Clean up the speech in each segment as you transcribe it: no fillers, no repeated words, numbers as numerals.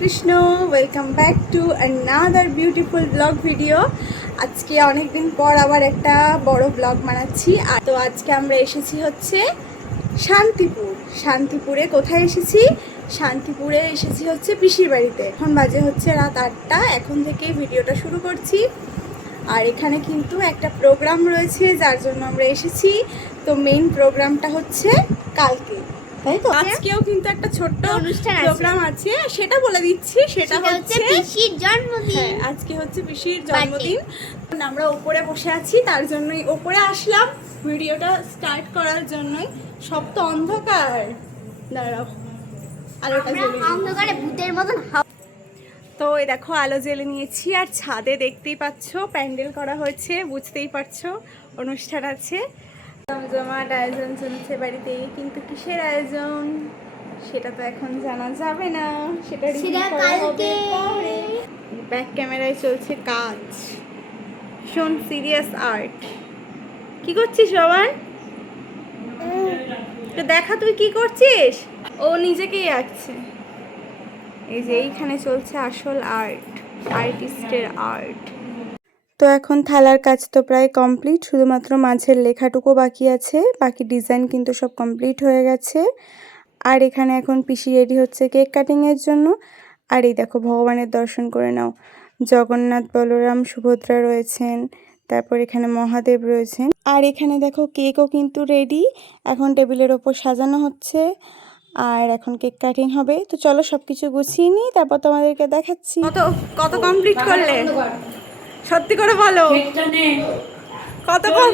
Krishna, welcome back to another beautiful blog video. আজকে অনেকদিন পর আবার একটা বড় ব্লগ বানাচ্ছি। আর তো আজকে আমরা এসেছি হচ্ছে শান্তিপুরে। কোথায় এসেছি? শান্তিপুরে এসেছি হচ্ছে পিসির বাড়িতে। এখন বাজে হচ্ছে রাত 8টা। এখন থেকে ভিডিওটা শুরু করছি। আর এখানে কিন্তু একটা প্রোগ্রাম রয়েছে যার জন্য আমরা এসেছি। তো মেইন প্রোগ্রামটা হচ্ছে কালকে, তাই তো? আজকেও কিন্তু একটা ছোট্ট প্রোগ্রাম আছে, সেটা বলে দিচ্ছি। সেটা হচ্ছে পিসির জন্মদিন। আজকে হচ্ছে পিসির জন্মদিন। আমরা উপরে বসে আছি, তার জন্যই উপরে আসলাম ভিডিওটা স্টার্ট করার জন্যই। সব তো অন্ধকার, দাঁড়াও আলোটা জ্বেলে নিই। অন্ধকারে ভূতের মতন। তো এই দেখো আলো জ্বেলে নিয়েছি। আর ছাদে দেখতেই পাচ্ছ প্যান্ডেল করা হয়েছে, বুঝতেই পারছো অনুষ্ঠান আছে। জমজমাট আয়োজন চলছে বাড়িতে, কিন্তু কিসের আয়োজন সেটা তো এখন জানা যাবে না, সেটা কালকে। ব্যাক ক্যামেরায় চলছে কাজ, ভীষণ সিরিয়াস আর্ট। কি করছিস বাবান? তো দেখা তুই কি করছিস। ও নিজেকেই আঁকছে। এই যে এইখানে চলছে আসল আর্ট, আর্টিস্টের আর্ট। তো এখন থালার কাজ তো প্রায় কমপ্লিট, শুধুমাত্র মাঝের লেখাটুকু বাকি আছে। বাকি ডিজাইন কিন্তু সব কমপ্লিট হয়ে গেছে। আর এখানে এখন পিসি রেডি হচ্ছে কেক কাটিংয়ের জন্য। আর এই দেখো ভগবানের দর্শন করে নাও, জগন্নাথ, বলরাম, সুভদ্রা রয়েছেন, তারপর এখানে মহাদেব রয়েছেন। আর এখানে দেখো কেকও কিন্তু রেডি, এখন টেবিলের ওপর সাজানো হচ্ছে। আর এখন কেক কাটিং হবে। তো চলো সব কিছু গুছিয়ে নিই, তারপর তোমাদেরকে দেখাচ্ছি। কত কমপ্লিট করলে সত্যি করে বলো? কত হয়ে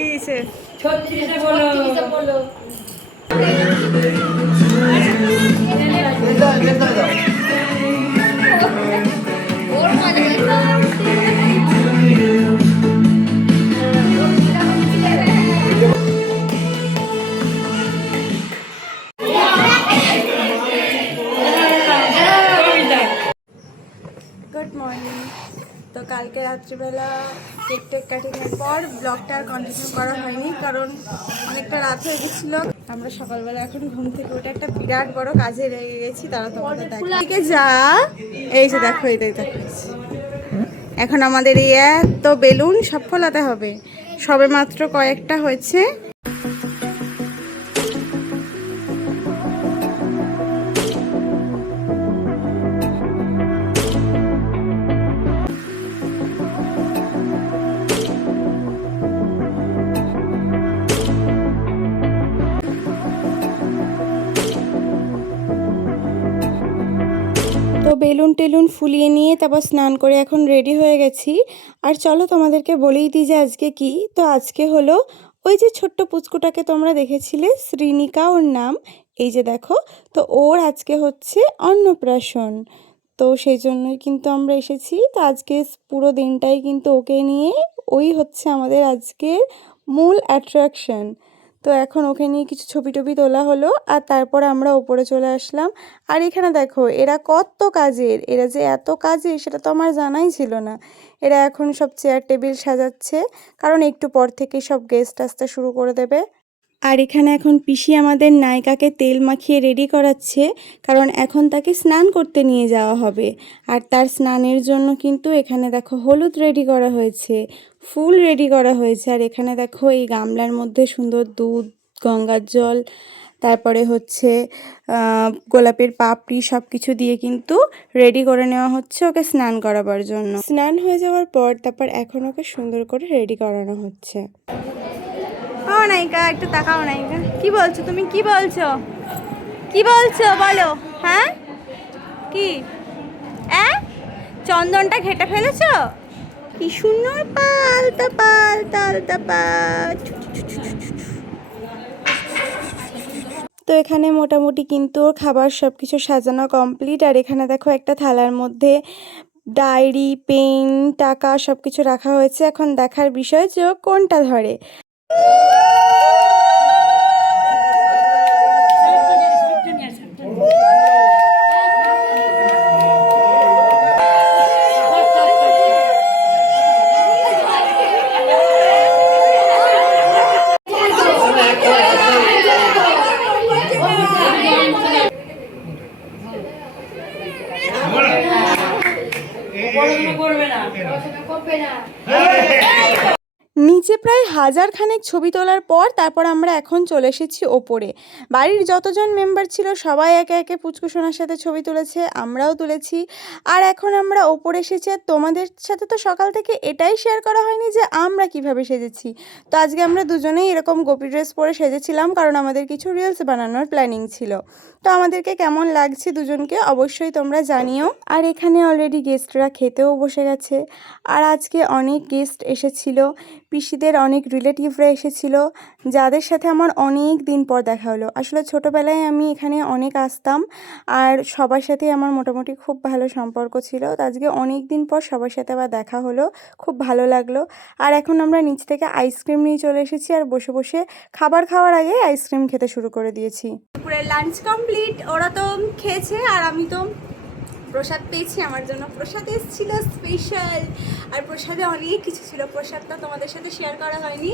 গিয়েছে? Good morning. তো কালকে রাত্রিবেলা কেক টেক কাটিংয়ের পর ব্লগটা আর কন্টিনিউ করা হয়নি, কারণ অনেকটা রাত হয়ে গেছিলো। আমরা সকালবেলা এখন ঘুম থেকে উঠে একটা বিরাট বড় কাজে লেগে গেছি, তারা তোমাদের দেখে যা। এই যে দেখো, এই দেখো, এখন আমাদের এই এত বেলুন সব ফোলাতে হবে। সবে মাত্র কয়েকটা হয়েছে। তো বেলুন টেলুন ফুলিয়ে নিয়ে তারপর স্নান করে এখন রেডি হয়ে গেছি। আর চলো তোমাদেরকে বলেই দিই যে আজকে কি। তো আজকে হলো ওই যে ছোট্ট পুচকুটাকে তোমরা দেখেছিলে, শ্রীনিকা ওর নাম। এই যে দেখো, তো ওর আজকে হচ্ছে অন্নপ্রাশন। তো সেই জন্যই কিন্তু আমরা এসেছি। তো আজকে পুরো দিনটাই কিন্তু ওকে নিয়ে, ওই হচ্ছে আমাদের আজকের মূল অ্যাট্রাকশন। তো এখন ওকে নিয়ে কিছু ছবি টবি তোলা হলো, আর তারপর আমরা ওপরে চলে আসলাম। আর এখানে দেখো এরা কত কাজের, এরা যে এত কাজের সেটা তো আমার জানাই ছিল না। এরা এখন সব চেয়ার টেবিল সাজাচ্ছে, কারণ একটু পর থেকে সব গেস্ট আসতে শুরু করে দেবে। আর এখানে এখন পিসি আমাদের নায়িকাকে তেল মাখিয়ে রেডি করাচ্ছে, কারণ এখন তাকে স্নান করতে নিয়ে যাওয়া হবে। আর তার স্নানের জন্য কিন্তু এখানে দেখো হলুদ রেডি করা হয়েছে, ফুল রেডি করা হয়েছে। আর এখানে দেখো এই গামলার মধ্যে সুন্দর দুধ, গঙ্গার জল, তারপরে হচ্ছে গোলাপের পাপড়ি সব কিছু দিয়ে কিন্তু রেডি করে নেওয়া হচ্ছে ওকে স্নান করাবার জন্য। স্নান হয়ে যাওয়ার পর তারপর এখন ওকে সুন্দর করে রেডি করানো হচ্ছে। ও নায়িকা, একটু তাকাও নায়িকা, কি বলছো তুমি? কি বলছো? কি বলছো বলো? হ্যাঁ কি চন্দনটা ঘেটে ফেলেছো? কি সুন্দর পালতা পালতা আলতা পাল। তো এখানে মোটামুটি কিন্তু ওর খাবার সব কিছু সাজানো কমপ্লিট। আর এখানে দেখো একটা থালার মধ্যে ডায়েরি, পেন, টাকা সব কিছু রাখা হয়েছে। এখন দেখার বিষয় যে ও কোনটা ধরে। প্রায় 1000 খানেক ছবি তোলার পর তারপর আমরা এখন চলে এসেছি ওপরে। বাড়ির যতজন মেম্বার ছিল সবাই একে একে পুচকু সোনার সাথে ছবি তুলেছে, আমরাও তুলেছি। আর এখন আমরা ওপরে এসেছি, আর তোমাদের সাথে তো সকাল থেকে এটাই শেয়ার করা হয়নি যে আমরা কিভাবে সেজেছি। তো আজকে আমরা দুজনেই এরকম গোপী ড্রেস পরে সেজেছিলাম, কারণ আমাদের কিছু রিলস বানানোর প্ল্যানিং ছিল। তো আমাদেরকে কেমন লাগছে দুজনকে অবশ্যই তোমরা জানিও। আর এখানে অলরেডি গেস্টরা খেতেও বসে গেছে। আর আজকে অনেক গেস্ট এসেছিল, পিসিদের অনেক রিলেটিভরা এসেছিল, যাদের সাথে আমার অনেক দিন পর দেখা হলো। আসলে ছোটোবেলায় আমি এখানে অনেক আসতাম, আর সবার সাথেই আমার মোটামুটি খুব ভালো সম্পর্ক ছিল। তো আজকে অনেক দিন পর সবার সাথে আবার দেখা হলো, খুব ভালো লাগলো। আর এখন আমরা নিচ থেকে আইসক্রিম নিয়ে চলে এসেছি, আর বসে বসে খাবার খাওয়ার আগে আইসক্রিম খেতে শুরু করে দিয়েছি। পুরো লাঞ্চ কমপ্লিট, ওরা তো খেয়েছে আর আমি তো প্রসাদ পেয়েছি। আমার জন্য প্রসাদ এসেছিল স্পেশাল, আর প্রসাদে অনেক কিছু ছিল। প্রসাদটা তোমাদের সাথে শেয়ার করা হয়নি।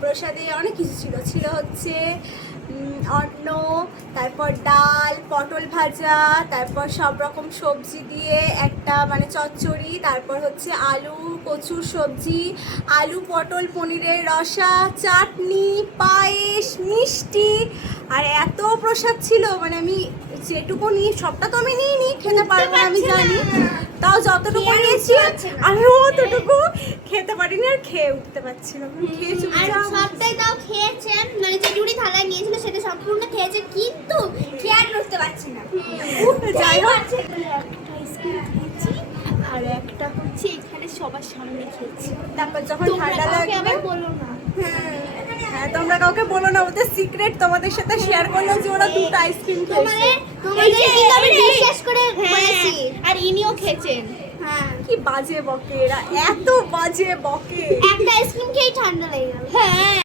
প্রসাদে অনেক কিছু ছিল হচ্ছে অন্ন, তারপর ডাল, পটল ভাজা, তারপর সব রকম সবজি দিয়ে একটা মানে চচ্চড়ি, তারপর হচ্ছে আলু কচুর সবজি, আলু পটল পনিরের রসা, চাটনি, পায়েস, মিষ্টি। আর এত প্রসাদ ছিল, মানে আমি যেটুকু নিই সবটা তো আমি নিইনি, খেতে পারবো না আমি জানি, তাও যতটুকু নিয়েছি আমি অতটুকু খেতে পারিনি, আর খেয়ে উঠতে পারছিলাম। সবটাই তাও খেয়েছেন, মানে যেটুকুনি থালায় নিয়েছিল সেটা সম্পূর্ণ খেয়েছে, কিন্তু খেয়াল করতে পারছি না। যাই হোক, একটা আইসক্রিম খেয়েছি আর একটা হচ্ছে এখানে সবার সামনে খেয়েছি। তারপর যখন ঠান্ডা লাগবে বলো না। হ্যাঁ, তোমরা কাউকে বলো না, ওদের সিক্রেট তোমাদের সাথে শেয়ার করলাম যে ওরা দুটো আইসক্রিম খেয়েছে। তোমাদের কিন্তু আমি বিশ্বাস করে বলেছি, আর ইনিও খেয়েছেন। হ্যাঁ, কি বাজে বকে এরা, এত বাজে বকে। একটা আইসক্রিম খেয়েই ঠান্ডা লেগে গেল। হ্যাঁ,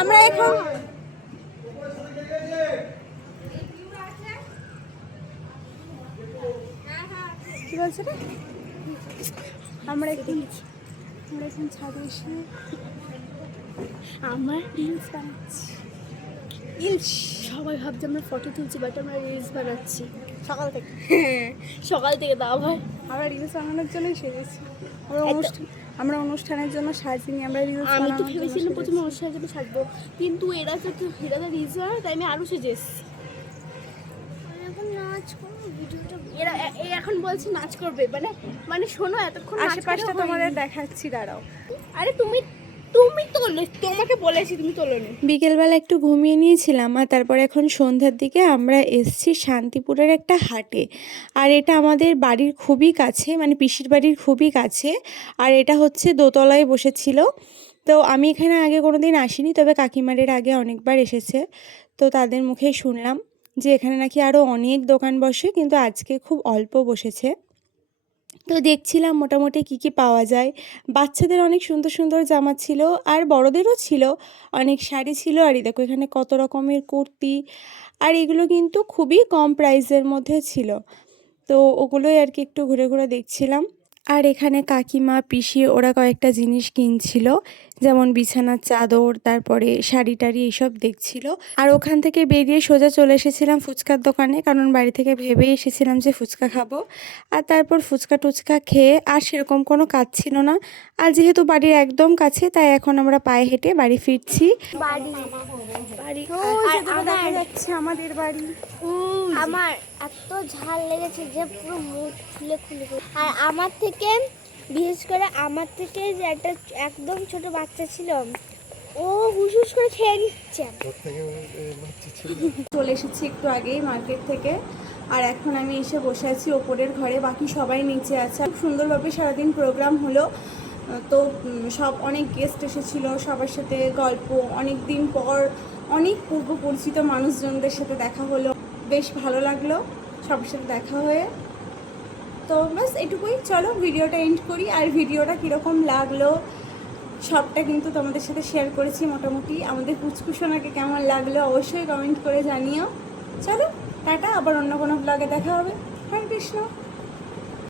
আমরা এখন কি বলছে রে, আমরা এখন ছাদে এসে আমার রিলস বানাচ্ছি। ইলশ সবাই ভাবছে আমরা ফটো তুলছি, বাট আমরা রিলস বানাচ্ছি সকাল থেকে। সকাল থেকে। দাও ভাই, আমরা রিলস বানানোর জন্যই সেজেছি। আমরা অনুষ্ঠানের জন্য সাজিনি, আমরা রিলস আমি তো ভেবেছিলাম প্রথমে অনুষ্ঠানের জন্য সাজবো, কিন্তু এরা তো রিলস বানায়, তাই আমি আরও সেজে এসেছি। এরা এখন বলছে নাচ করবে, মানে শোনো, এতক্ষণ আশেপাশটা তোমাদের দেখাচ্ছি, দাঁড়াও। আরে তুমি তোলো, তোমাকে বলেছি তুমি তোলোনি। বিকেলবেলা একটু ঘুমিয়ে নিয়েছিলাম, আর তারপর এখন সন্ধ্যার দিকে আমরা এসেছি শান্তিপুরের একটা হাটে। আর এটা আমাদের বাড়ির খুবই কাছে, মানে পিসির বাড়ির খুবই কাছে। আর এটা হচ্ছে দোতলায় বসেছিল। তো আমি এখানে আগে কোনো দিন আসিনি, তবে কাকিমারের আগে অনেকবার এসেছে। তো তাদের মুখেই শুনলাম যে এখানে নাকি আরও অনেক দোকান বসে, কিন্তু আজকে খুব অল্প বসেছে। তো দেখছিলাম মোটামুটি কি পাওয়া যায়। বাচ্চাদের অনেক সুন্দর সুন্দর জামা ছিল, আর বড়দেরও ছিল, অনেক শাড়ি ছিল। আর এই দেখো এখানে কত রকমের কুর্তি, আর এগুলো কিন্তু খুবই কম প্রাইসের মধ্যে ছিল। তো ওগুলোই আর কি একটু ঘুরে ঘুরে দেখছিলাম। আর এখানে কাকিমা পিসি ওরা কয়েকটা জিনিস কিনছিল, যেমন বিছানার চাদর, তারপরে শাড়ি টাড়ি এইসব দেখছিল। আর ওখান থেকে বেরিয়ে সোজা চলে এসেছিলাম ফুচকার দোকানে, কারণ বাড়ি থেকে ভেবেই এসেছিলাম যে ফুচকা খাবো। আর তারপর ফুচকা টুচকা খেয়ে আর সেরকম কোনো কাজ ছিল না। আর যেহেতু বাড়ির একদম কাছে, তাই এখন আমরা পায়ে হেঁটে বাড়ি ফিরছি। দেখা যাচ্ছে আমাদের বাড়ি। আমার এত ঝাল লেগেছে যে পুরো মুখ ফুলে আর আমার থেকে, বিশেষ করে আমার থেকে যে একটা একদম ছোট বাচ্চা ছিল, ও হুস করে খেয়ে নিচ্ছে। চলে এসেছি একটু আগেই মার্কেট থেকে, আর এখন আমি এসে বসে আছি ওপরের ঘরে, বাকি সবাই নিচে আছে। খুব সুন্দরভাবে সারাদিন প্রোগ্রাম হলো। তো সব অনেক গেস্ট এসেছিল, সবার সাথে গল্প, অনেক দিন পর অনেক পূর্ব পরিচিত মানুষজনদের সাথে দেখা হলো, বেশ ভালো লাগলো সবার সাথে দেখা হয়ে। তো ব্যাস এটুকুই, চলো ভিডিওটা এন্ড করি। আর ভিডিওটা কীরকম লাগলো সবটা কিন্তু তোমাদের সাথে শেয়ার করেছি মোটামুটি। আমাদের পুচকুসোনাকে কেমন লাগলো অবশ্যই কমেন্ট করে জানিও। চলো টাটা, আবার অন্য কোনো ব্লগে দেখা হবে। হরে কৃষ্ণ।